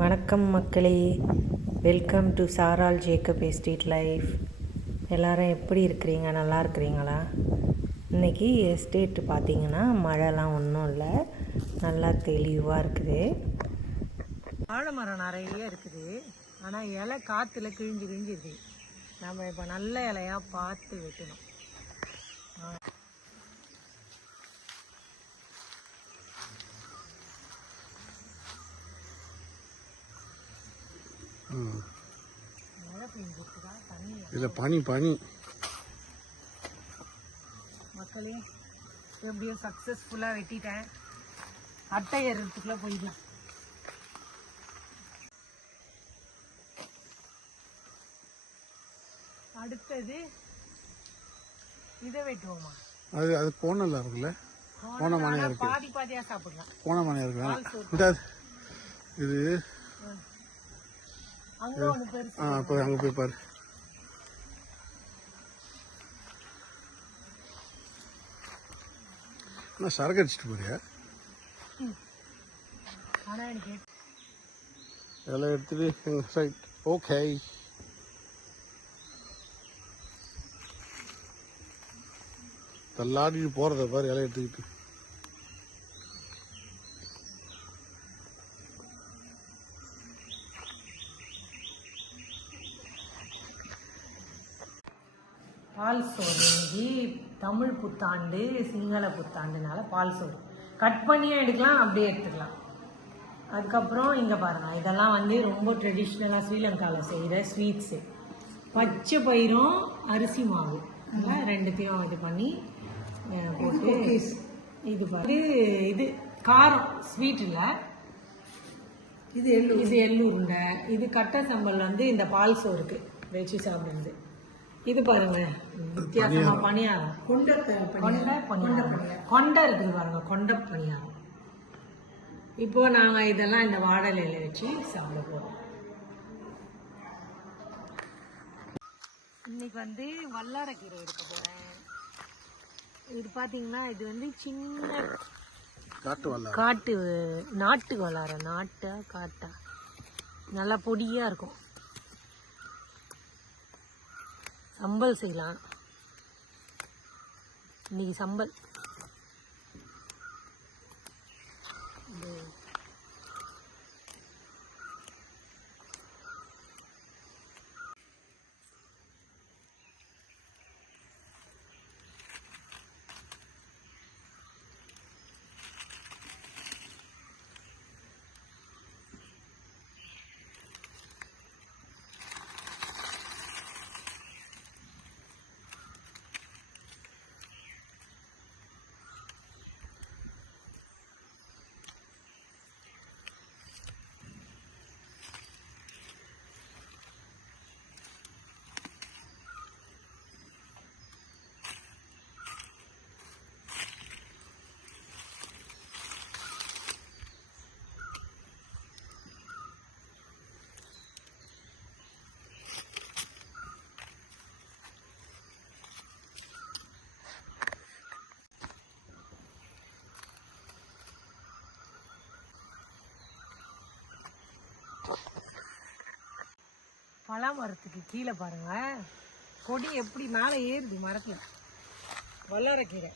வணக்கம் மக்களே. Welcome to Saral Jacob estate life எல்லாரும் எப்படி இருக்கிறீங்க? நல்லா இருக்கிறீங்களா? இன்றைக்கி எஸ்டேட் பார்த்தீங்கன்னா மழைலாம் ஒன்றும் இல்லை. நல்லா தெளிவாக இருக்குது. வாழை மரம் நிறைய இருக்குது. ஆனால் இலை காற்றுல கிழிஞ்சு கிழிஞ்சு இருக்குது நம்ம இப்போ நல்ல இலையாக பார்த்து வெட்டணும். இல்லை பனி பனி. மக்களே எப்படியோ சக்ஸஸ்ஃபுல்லாக வெட்டிட்டேன். அட்டை ஏறுறதுக்குள்ளே போயிடலாம். அடுத்தது இதை வெட்டுவோமா? அது அது கோணல்ல இருக்குல்ல? கோண மனையா ஆனா இருக்கு. பாதி பாதியா சாப்பிடலாம். கோண மனையா இருக்கு. இந்த இது. அங்க ஒண்ணு பெருசு ஆ போய் அங்கே போய் பாரு. அண்ணா சரக்கு அடிச்சுட்டு போறியா? ஆனா எல்லாம் எடுத்துட்டு எங்கள் சைட் ஓகே தள்ளாடிட்டு போகிறத பாரு இலை எடுத்துக்கிட்டு பால் சோறு. இன்னைக்கு தமிழ் புத்தாண்டு சிங்கள புத்தாண்டுனால பால் சோறு. கட் பண்ணியும் எடுக்கலாம் அப்படியே எடுத்துக்கலாம். அதுக்கப்புறம் இங்கே பாருங்க இதெல்லாம் வந்து ரொம்ப ட்ரெடிஷ்னலாக ஸ்ரீலங்காவில் செய்கிற ஸ்வீட்ஸு பச்சை பயிரும் அரிசி மாவு. ரெண்டுத்தையும் இது பண்ணி போட்டு இது பாரு இது காரம் ஸ்வீட் இல்லை. இது எள்ளு இது எள்ளு உருண்டை. இது கட்டை சம்பல் வந்து இந்த பால் சோறுக்கு வச்சு சாப்பிடுறது. இது பாருங்க. வித்தியாசமா பணியாரம். கொண்ட பணியாரம். கொண்டை இருக்குது பாருங்க கொண்ட பணியாரம். இப்போ நாங்க இதெல்லாம் இந்த வாழை இலையில வச்சு சாப்பிட போறோம். இன்னைக்கு வந்து வல்லாரக்கீரை எடுக்க போறேன். இது பாத்தீங்கன்னா இது வந்து சின்ன காட்டு காட்டு நாட்டு வளார நாட்டா காட்டா. நல்லா பொடியா இருக்கும். சம்பல் செய்யலாம். இன்னைக்கு சம்பல் இது பலா மரத்துக்கு கீழே பாருங்க. கொடி எப்படி மேலே ஏறுது மரத்தில்? வல்லாரக்கீரை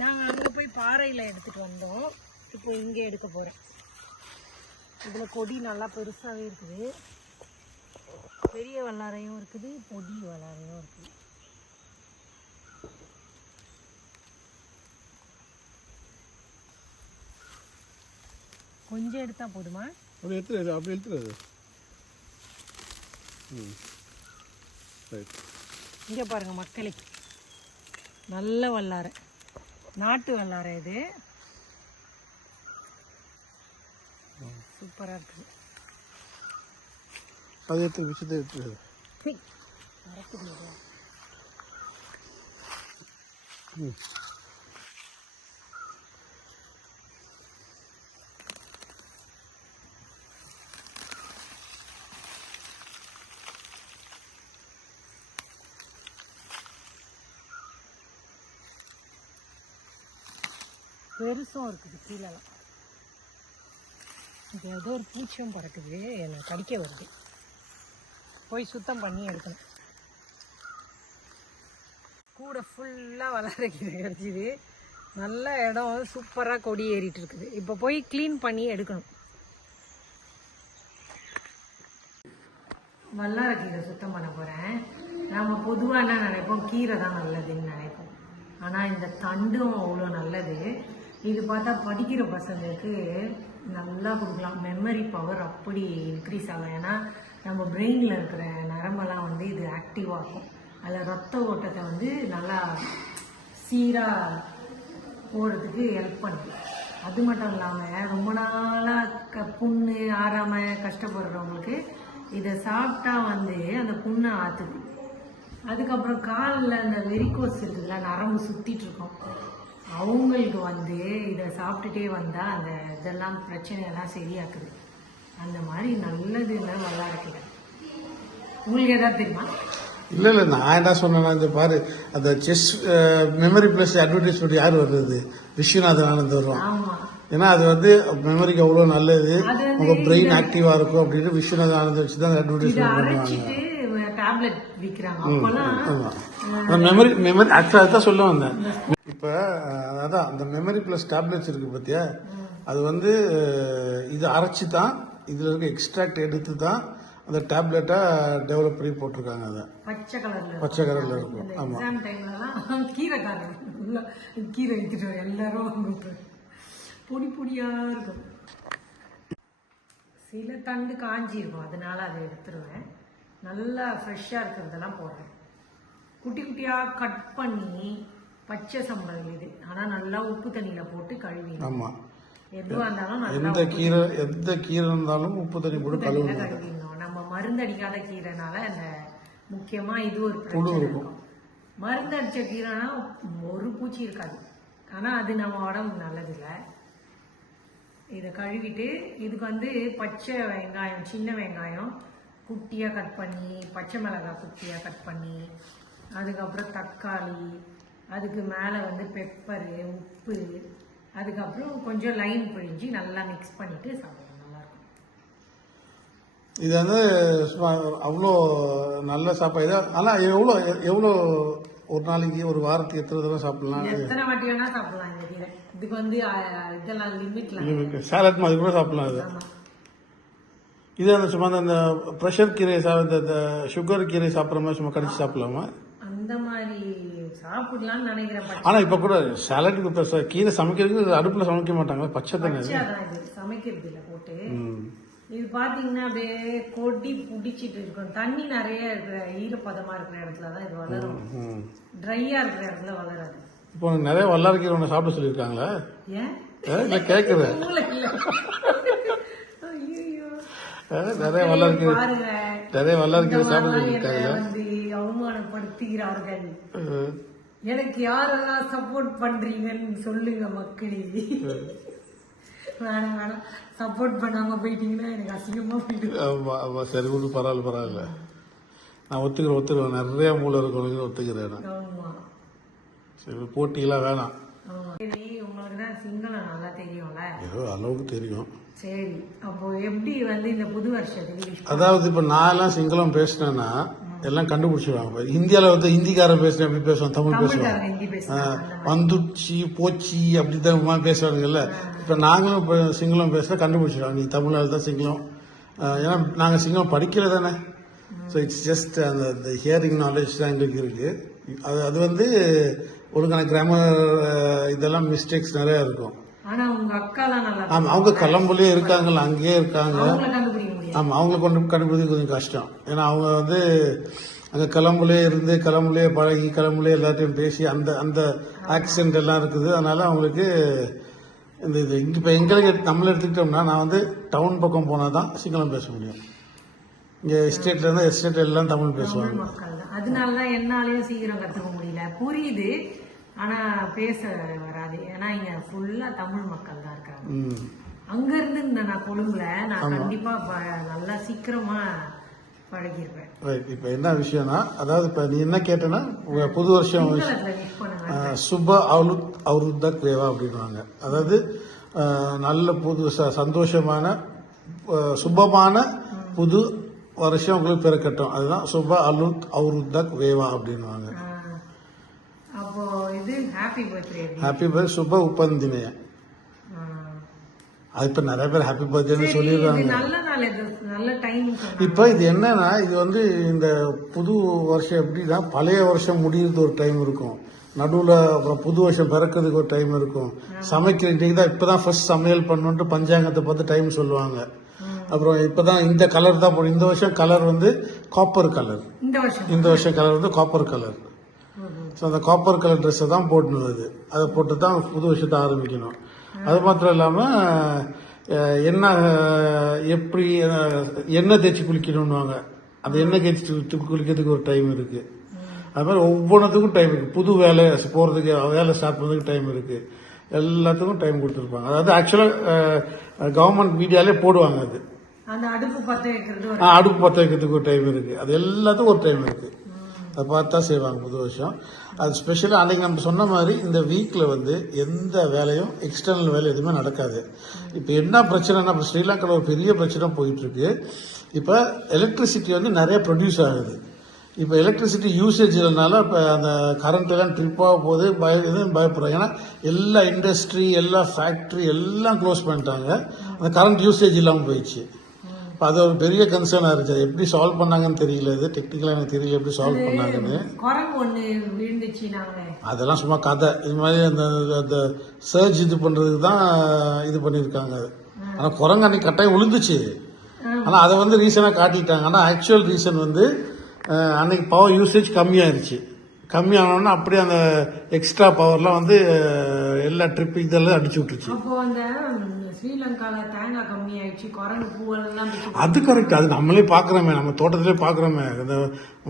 நாங்கள் அங்கே போய் பாறையில் எடுத்துகிட்டு வந்தோம். இப்போ இங்கே எடுக்க போகிறோம் இதில் கொடி நல்லா பெருசாகவே இருக்குது. பெரிய வல்லாரையும் இருக்குது பொடி வல்லாரையும் இருக்குது. கொஞ்சம் எடுத்தால் போதுமா? அப்படி எடுத்துருது அப்படி எடுத்துருது இங்கே பாருங்க மக்களே. நல்ல வல்லாரை. நாட்டு வல்லாரை இது. சூப்பராக இருக்குது அது எடுத்துரு விஷயத்தை எடுத்துரு ஹை, மறக்குது. ம். பெருசும் இருக்குது கீழெல்லாம் இது ஏதோ ஒரு பூச்சியும் பறக்குது. என்னை கடிக்க வருது. போய் சுத்தம் பண்ணி எடுக்கணும். கூட ஃபுல்லாக வளர்க்கீரை கிடச்சிது. நல்ல இடம் சூப்பராக கொடி ஏறிட்டு இருக்குது. இப்போ போய் க்ளீன் பண்ணி எடுக்கணும். வல்லாரக்கீரை சுத்தம் பண்ண போகிறேன் நாம் பொதுவாக என்ன நினைப்போம்? கீரை தான் நல்லதுன்னு நினைப்போம். ஆனால் இந்த தண்டும் அவ்வளோ நல்லது. இது பார்த்தா படிக்கிற பசங்களுக்கு நல்லா கொடுக்கலாம். மெமரி பவர் அப்படி இன்க்ரீஸ் ஆகும் ஏன்னா நம்ம பிரெயினில் இருக்கிற நரம்பெல்லாம் வந்து இது ஆக்டிவ் ஆகும். அதில் ரத்த ஓட்டத்தை வந்து நல்லா சீராக போகிறதுக்கு ஹெல்ப் பண்ணுது அது மட்டும் இல்லாமல் ரொம்ப நாளாக க புண்ணு ஆறாமல் கஷ்டப்படுறவங்களுக்கு இதை சாப்பிட்டா வந்து அந்த புண்ணை ஆற்றுது அதுக்கப்புறம் காலில் அந்த வெறிக்கோஸ் இருக்குதுல நரம்பு சுற்றிட்டுருக்கோம் அவங்களுக்கு வந்து இதை சாப்பிட்டுட்டே வந்தால் அந்த இதெல்லாம் பிரச்சனையெல்லாம் சரியாக்குது. அந்த மாதிரி நல்லதுன்னு நல்லா இருக்குது உங்களுக்கு எதாவது தெரியுமா? இல்லை இல்லை நான் என்ன சொன்னேன்னா இந்த பாரு அந்த செஸ் மெமரி ப்ளஸ் அட்வர்டைஸ்மெண்ட் யார் வர்றது விஸ்வநாதன் ஆனந்த் வருவான் ஏன்னா அது வந்து மெமரிக்கு அவ்வளோ நல்லது. அது வந்து உங்க பிரெயின் ஆக்டிவா இருக்கும் அப்படின்னு விஸ்வநாதன் ஆனந்த் வச்சு தான் அட்வர்டைஸ்மெண்ட் பண்ணுவாங்க. டேப்லெட் விற்கிறாங்க அப்போல்லாம் மெமரி மெமரி ஆக்சுவலாக தான் சொல்ல வந்தேன். இப்போ அதான் அந்த மெமரி ப்ளஸ் டேப்லெட்ஸ் இருக்கு பார்த்தியா அது வந்து இது அரைச்சி தான் இதில் இருக்க எக்ஸ்ட்ராக்ட் எடுத்து தான் அந்த டேப்லெட்டை டெவலப் பண்ணி போட்டிருக்காங்க அதை. பச்சை கலர்ல பச்சை கலரில் இருக்கும். ஆமாம் டைம்லலாம் கீரைக்காரங்க உள்ள கீரை எடுத்துட்டு எல்லாரும் பொடி பொடியா இருக்கும். சில தண்டு காஞ்சி இருக்கும் அதனால அதை எடுத்துருவேன். நல்லா ஃப்ரெஷ்ஷாக இருக்கிறதெல்லாம் போடுறேன். குட்டி குட்டியாக கட் பண்ணி பச்சை சம்பளம் இது. ஆனால் நல்லா உப்பு தண்ணியில் போட்டு கழுவி ஆமாம் எதுவாக இருந்தாலும் எந்த கீரை எந்த கீரை இருந்தாலும் உப்பு தண்ணி போட்டு கழுவணும் கழுவிடணும். நம்ம மருந்து அடிக்காத கீரைனால அந்த முக்கியமா இது ஒரு பிரச்சனை இருக்கும். மருந்து அடிச்ச கீரைனா ஒரு பூச்சி இருக்காது. ஆனா அது நம்ம உடம்புக்கு நல்லது இல்ல. இதை கழுவிட்டு இதுக்கு வந்து பச்சை வெங்காயம் சின்ன வெங்காயம் குட்டியா கட் பண்ணி பச்சை மிளகாய் குட்டியா கட் பண்ணி அதுக்கப்புறம் தக்காளி அதுக்கு மேலே வந்து பெப்பரு உப்பு அதுக்கப்புறம் கொஞ்சம் லைன் பிழிஞ்சு நல்லா மிக்ஸ் பண்ணிட்டு சாப்பிடணும். நல்லா இருக்கும் இது வந்து அவ்வளோ நல்ல சாப்பாடு ஆனால் எவ்வளோ எவ்வளோ ஒரு நாளைக்கு ஒரு வாரத்துக்கு எத்தனை தடவை சாப்பிடலாம்? எத்தனை வாட்டி வேணா சாப்பிடலாம் இந்த இதுக்கு வந்து இதெல்லாம் லிமிட்ல சாலட் மாதிரி கூட சாப்பிடலாம் ஆமா. இது அந்த சும்மா அந்த ப்ரெஷர் கீரை இந்த சுகர் கீரை சாப்பிட்ற மாதிரி சும்மா கடிச்சு சாப்பிடலாமா? அந்த மாதிரி சாப்பிடலாம்னு நினைக்கிறேன் ஆனால் இப்போ கூட சாலட்டுக்கு இப்போ கீரை சமைக்கிறதுக்கு அடுப்பில் சமைக்க மாட்டாங்க பச்சை தானே இது. சமைக்கிறது இல்ல போட்டு. இது பாத்தீங்கன்னா அப்படியே கொட்டி புடிச்சிட்டு இருக்கும் தண்ணி நிறைய இருக்கிற ஈரப்பதமா இருக்கிற இடத்துல தான் இது வளரும். ம். ட்ரையா இருக்கிற இடத்துல வளராது. இப்போ நிறைய வல்லார கீரை ஒன்று சாப்பிட சொல்லியிருக்காங்களா? ஏன்? நான் கேட்குறேன். நிறைய நிறைய வல்லார இந்த கீரை சாப்பிட மாதிரிலாம் சொல்லியிருக்காங்க. என்னை வந்து அவமானப்படுத்துகிறார்கள். எனக்கு யாரெல்லாம் சப்போர்ட் பண்றீங்கன்னு சொல்லுங்க மக்களே. வேணாம் வேணாம். சப்போர்ட் பண்ணாம போயிட்டீங்கன்னா எனக்கு அசிங்கமா போயிடும். ஆமா ஆமா. சரி விடு பரவாயில்ல பரவாயில்ல. நான் ஒத்துக்கிறேன் ஒத்துக்கிறேன் நிறைய மூளை இருக்கணும் ஒத்துக்கிறேன் சரி போட்டியெல்லாம் வேணாம். உங்களுக்கு தான் சிங்களம் நல்லா தெரியும்ல? ஏதோ அளவுக்கு தெரியும். சரி அப்போ எப்படி வந்து இந்த புது வருஷத்துக்கு wish அதாவது இப்போ நான் எல்லாம் சிங்களம் பேசினேன்னா எல்லாம் கண்டுபிடிச்சிடுவாங்க இப்ப இந்தியால வந்து ஹிந்திக்காரன் பேசுறேன் எப்படி பேசுவான்? தமிழ் பேசுவான்? அந்த. வந்துச்சு போச்சு அப்படித்தான் பேசுவாங்கல்ல இப்போ நாங்களும் இப்போ சிங்களம் பேசுனா கண்டுபிடிச்சிடுவாங்க நீ தமிழால் தான் சிங்களம் ஏன்னா நாங்கள் சிங்களம் படிக்கல தானே. ஸோ இட்ஸ் ஜஸ்ட் அந்த ஹியரிங் நாலேஜ் தான் எங்களுக்கு இருக்கு. அது அது வந்து ஒழுங்கான கிராமர் இதெல்லாம் மிஸ்டேக்ஸ் நிறைய இருக்கும். ஆனா உங்க அக்காலாம் நல்லா ஆமாம் அவங்க கலம்புலேயே இருக்காங்கல்ல அங்கேயே இருக்காங்க. அவங்கள கண்டுபிடிக்க முடியாது. ஆமாம் அவங்க கொண்டு கண்டுபிடிக்கிறது கொஞ்சம் கஷ்டம். ஏன்னா அவங்க வந்து அங்கே கிளம்புலே இருந்து கிளம்புலே பழகி கிளம்புலே எல்லாத்தையும் பேசி அந்த அந்த ஆக்சிடென்ட் எல்லாம் இருக்குது. அதனால அவங்களுக்கு இந்த இது இங்கே இப்போ எங்களுக்கு நம்மள எடுத்துக்கிட்டோம்னா நான் வந்து டவுன் பக்கம் போனால் தான் சிங்களம் பேச முடியும். இங்கே எஸ்டேட்ல இருந்தால் எஸ்டேட் எல்லாம் தமிழ் பேசுவாங்க. மக்கள் தான். அதனாலதான் என்னாலையும் சீக்கிரம் கத்துக்க முடியல. புரியுது. ஆனா பேச வராது. ஏன்னா இங்க ஃபுல்லா தமிழ் மக்கள் தான் இருக்காங்க. ம். அங்க இருந்து இந்த நான் கொழும்புல நான் கண்டிப்பா ப- நல்லா சீக்கிரமா பழகிருப்பேன் ரைட் இப்போ என்ன விஷயம்னா அதாவது இப்போ நீ என்ன கேட்டேன்னா புது வருஷம் சுப அவுலுத் அவருத்தக் வேவா அப்படின்வாங்க அதாவது நல்ல புது சந்தோஷமான சுபமான புது வருஷம் உங்களுக்கு பிறக்கட்டும். அதுதான் சுப அலுத் அவுருத்தக் வேவா அப்படின்னுவாங்க. ஆ. அப்போ இது ஹாப்பி பர்த்டே ஹாப்பி பர்த் சுப உபந்தினய. அது இப்ப நிறைய பேர் ஹாப்பி பர்த்டேன்னு சொல்லிடுறாங்க. நல்ல நாள் இது. நல்ல டைம் இப்போ இது என்னன்னா இது வந்து இந்த புது வருஷம் எப்படின்னா பழைய வருஷம் முடியறது ஒரு டைம் இருக்கும். நடுவில் அப்புறம் புது வருஷம் பிறக்கிறதுக்கு ஒரு டைம் இருக்கும். சமைக்கிற இன்னைக்கு தான் இப்போ தான் ஃபர்ஸ்ட் சமையல் பண்ணுன்ட்டு பஞ்சாங்கத்தை பார்த்து டைம் சொல்லுவாங்க. அப்புறம் இப்போ தான் இந்த கலர் தான் போடும் இந்த வருஷம் கலர் வந்து காப்பர் கலர் இந்த வருஷம். கலர் வந்து காப்பர் கலர் ஸோ அந்த காப்பர் கலர் ட்ரெஸ்ஸை தான் போட்டுனது அது. அதை போட்டு தான் புது வருஷத்தை ஆரம்பிக்கணும். அது மாத்திரம் இல்லாமல் என்ன எப்படி எண்ணெய் தேய்ச்சி குளிக்கணும்னுவாங்க. அந்த எண்ணெய் தேய்ச்சி குளிக்கிறதுக்கு ஒரு டைம் இருக்கு. அது மாதிரி ஒவ்வொன்றத்துக்கும் டைம் இருக்கு. புது வேலை போகிறதுக்கு வேலை ஸ்டார்ட் பண்ணுறதுக்கு டைம் இருக்கு. எல்லாத்துக்கும் டைம் கொடுத்துருப்பாங்க. அதாவது ஆக்சுவலாக கவர்மெண்ட் மீடியாலே போடுவாங்க அது. அடுப்பு பற்ற வைக்கிறதுக்கு ஒரு டைம் இருக்கு. அது எல்லாத்துக்கும் ஒரு டைம் இருக்கு. அதை பார்த்து தான் செய்வாங்க புது வருஷம். அது ஸ்பெஷலாக அன்றைக்கி நம்ம சொன்ன மாதிரி இந்த வீக்கில் வந்து எந்த வேலையும் எக்ஸ்டர்னல் வேலை எதுவுமே நடக்காது. இப்போ என்ன பிரச்சனைனா இப்போ ஸ்ரீலங்காவில் ஒரு பெரிய பிரச்சனை போயிட்டுருக்கு. இப்போ எலக்ட்ரிசிட்டி வந்து நிறைய ப்ரொடியூஸ் ஆகுது. இப்போ எலக்ட்ரிசிட்டி யூசேஜ் இல்லைனால இப்போ அந்த கரண்ட் எல்லாம் ட்ரிப்பாக போகுது பய இதுன்னு பயப்படுறாங்க. ஏன்னா எல்லா இண்டஸ்ட்ரி எல்லா ஃபேக்ட்ரி எல்லாம் க்ளோஸ் பண்ணிட்டாங்க. அந்த கரண்ட் யூசேஜ் இல்லாமல் போயிடுச்சு. அது ஒரு பெரிய கன்சர்னாக அது எப்படி சால்வ் பண்ணாங்கன்னு தெரியல. இது டெக்னிக்கலாக எனக்கு தெரியல எப்படி சால்வ் பண்ணாங்கன்னு. அதெல்லாம் சும்மா கதை. இது மாதிரி அந்த அந்த சர்ச் இது பண்ணுறதுக்கு தான் இது பண்ணியிருக்காங்க ஆனால் குரங்கு அன்னைக்கு கட்டாயம் விழுந்துச்சு. ஆனால் அதை வந்து ரீசனாக காட்டிட்டாங்க. ஆனால் ஆக்சுவல் ரீசன் வந்து அன்னைக்கு பவர் யூசேஜ் கம்மியாயிருச்சு. கம்மியானோன்னா அப்படியே அந்த எக்ஸ்ட்ரா பவர்லாம் வந்து எல்லா ட்ரிப் இதெல்லாம் அடிச்சு விட்டுருச்சு. தேங்காய் கம்மி ஆயிடுச்சு குரங்கு பூவெல்லாம் பிச்சு அது கரெக்ட் அது நம்மளே பார்க்குறோமே நம்ம தோட்டத்திலே பார்க்குறோமே. அந்த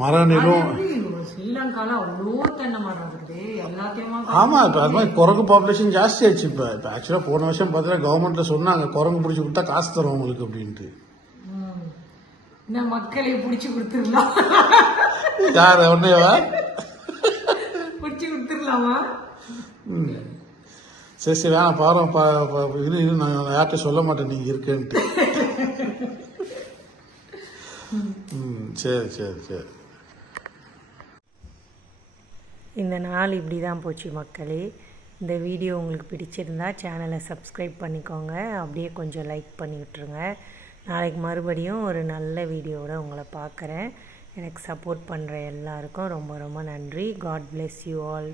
மரம் நிலம் எப்படி ஸ்ரீலங்கால அவ்வளோ தென்னை மரம் இருக்குது? எல்லாத்தையுமா ஆமா இப்போ அது மாதிரி குரங்கு பாப்புலேஷன் ஜாஸ்தி ஆச்சு இப்போ இப்போ ஆக்சுவலாக போன வருஷம் பார்த்தீங்கன்னா கவர்மெண்ட்ல சொன்னாங்க குரங்கு பிடிச்சி கொடுத்தா காசு தரும் உங்களுக்கு அப்படின்ட்டு. இந்த மக்களை பிடிச்சி கொடுத்துடலாம். யார் உடனேவா பிடிச்சி கொடுத்துடலாமா? சரி சரி வேணாம் பாரு பா இரு இரு நான் யார்கிட்ட சொல்ல மாட்டேன் நீங்க இருக்கேன்ட்டு. ம் சரி சரி சரி. இந்த நாள் இப்படி தான் போச்சு மக்களே. இந்த வீடியோ உங்களுக்கு பிடிச்சிருந்தா சேனலை சப்ஸ்கிரைப் பண்ணிக்கோங்க. அப்படியே கொஞ்சம் லைக் பண்ணி விட்டுருங்க நாளைக்கு மறுபடியும் ஒரு நல்ல வீடியோவோட உங்களை பார்க்குறேன். எனக்கு சப்போர்ட் பண்ணுற எல்லாருக்கும் ரொம்ப ரொம்ப நன்றி. God bless you all